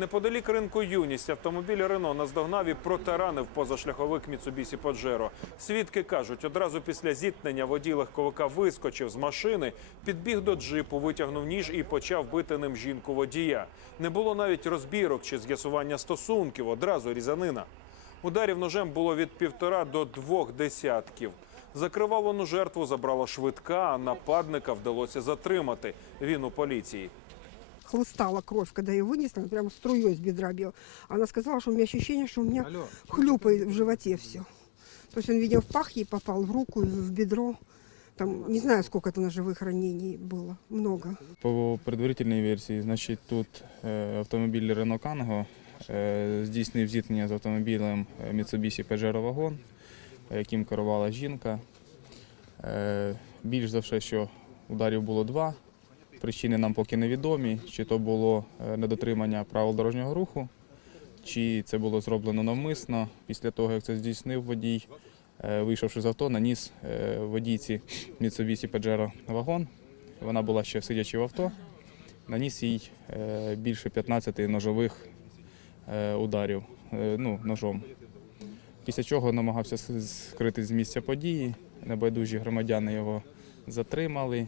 Неподалік ринку юність автомобіль Рено наздогнав і протаранив позашляховик Міцубісі Паджеро. Свідки кажуть, одразу після зіткнення водій легковика вискочив з машини, підбіг до джипу, витягнув ніж і почав бити ним жінку водія. Не було навіть розбірок чи з'ясування стосунків, одразу різанина. Ударів ножем було від півтора до двох десятків. Закривавлену жертву забрала швидка, а нападника вдалося затримати. Він у поліції хлыстала кровь, когда ее вынесли, она прямо струей с бедра била. Она сказала, что у меня ощущение, что у меня хлюпает в животе все. То есть он, видимо, в пах ей попал, в руку, и в бедро. Там, не знаю, сколько это ножевых ранений было. Много. По предварительній версії, значить, тут е, автомобіль Renault Kangoo е, здійснив зіткнення з автомобілем е, Mitsubishi Pajero Wagon, е, яким керувала жінка. Е, Більш за все, що ударів було два. Причини нам поки невідомі, чи то було е, недотримання правил дорожнього руху, чи це було зроблено навмисно. Після того, як це здійснив водій, е, вийшовши з авто, наніс е, водійці Mitsubishi Pajero вагон. Вона була ще сидячи в авто, наніс їй більше 15 ножових ударів ну, ножом. Після чого намагався с- скритись з місця події. Небайдужі громадяни його затримали,